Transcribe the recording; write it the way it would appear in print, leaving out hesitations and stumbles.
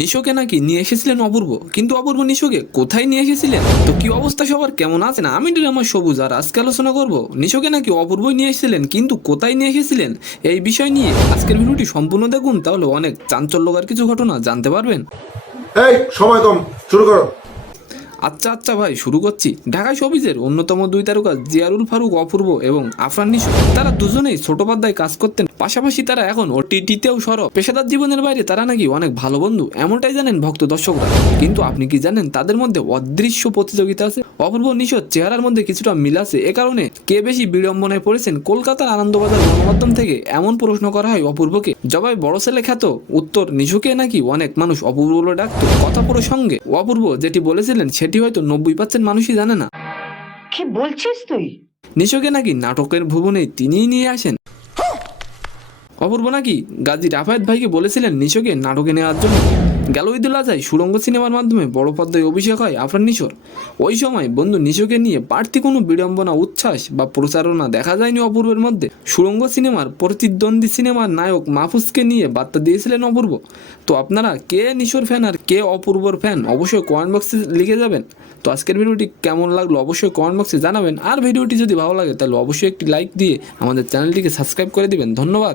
নিশোকে নাকি নিয়ে এসেছিলেন অপূর্ব, কিন্তু অপূর্ব নিশোকে কোথায় নিয়ে এসেছিলেন? তো কি অবস্থা সবার, কেমন আছেন? আমি আমার সবুজ, আর আজকে আলোচনা করব নিশোকে নাকি অপূর্বই নিয়ে এসেছিলেন, কিন্তু কোথায় নিয়ে এসেছিলেন এই বিষয় নিয়ে আজকের ভিডিওটি সম্পূর্ণ দেখুন, তাহলে অনেক চাঞ্চল্যকর কিছু ঘটনা জানতে পারবেন। এই সময় কম, শুরু করো। আচ্ছা আচ্ছা ভাই, শুরু করছি। ঢাকা শোবিজের অন্যতম দুই তারকা জিয়ারুল ফারুক অপূর্ব এবং আফরান নিশো, তারা দুজনেই ছোট পর্দায় কাজ করতেন, পাশাপাশি তারা এখন ওটিটিতেও সরব। পেশাদার জীবনের বাইরে তারা নাকি অনেক ভালো বন্ধু, এমনটাই জানেন ভক্ত দর্শকরা। কিন্তু আপনি কি জানেন তাদের মধ্যে অদৃশ্য প্রতিযোগিতা আছে? অপূর্ব নিশোর চেহারার মধ্যে কিছুটা মিল আছে, এ কারণে কে বেশি বিড়ম্বনায় পড়েছেন কলকাতার আনন্দবাজার গণমাধ্যম থেকে এমন প্রশ্ন করা হয় অপূর্বকে। জবাই বড় ছেলে খ্যাত, উত্তর নিশোকে নাকি অনেক মানুষ অপূর্ব বলে ডাকতো। কথা প্রসঙ্গে অপূর্ব যেটি বলেছিলেন সেটি হয়তো 90% মানুষই জানে না। কি বলছিস তুই? নিশোকে নাকি নাটকের ভুবনে তিনিই নিয়ে আসেন। অপূর্ব নাকি গাজী রাফায়েত ভাইকে বলেছিলেন নিশোকে নাটকে নেওয়ার জন্য। গেল ঈদুল আজহায় সুড়ঙ্গ সিনেমার মাধ্যমে বড় পর্দায় অভিষেক হয় আফরান নিশোর। ওই সময় বন্ধু নিশোকে নিয়ে বাড়তি কোনো বিড়ম্বনা, উচ্ছ্বাস বা প্রচারণা দেখা যায়নি অপূর্বের মধ্যে। সুড়ঙ্গ সিনেমার প্রতিদ্বন্দ্বী সিনেমার নায়ক মাহফুজকে নিয়ে বার্তা দিয়েছিলেন অপূর্ব। তো আপনারা কে নিশোর ফ্যান আর কে অপূর্বর ফ্যান অবশ্যই কমেন্ট বক্সে লিখে যাবেন। তো আজকের ভিডিওটি কেমন লাগলো অবশ্যই কমেন্ট বক্সে জানাবেন, আর ভিডিওটি যদি ভালো লাগে তাহলে অবশ্যই একটি লাইক দিয়ে আমাদের চ্যানেলটিকে সাবস্ক্রাইব করে দিবেন। ধন্যবাদ।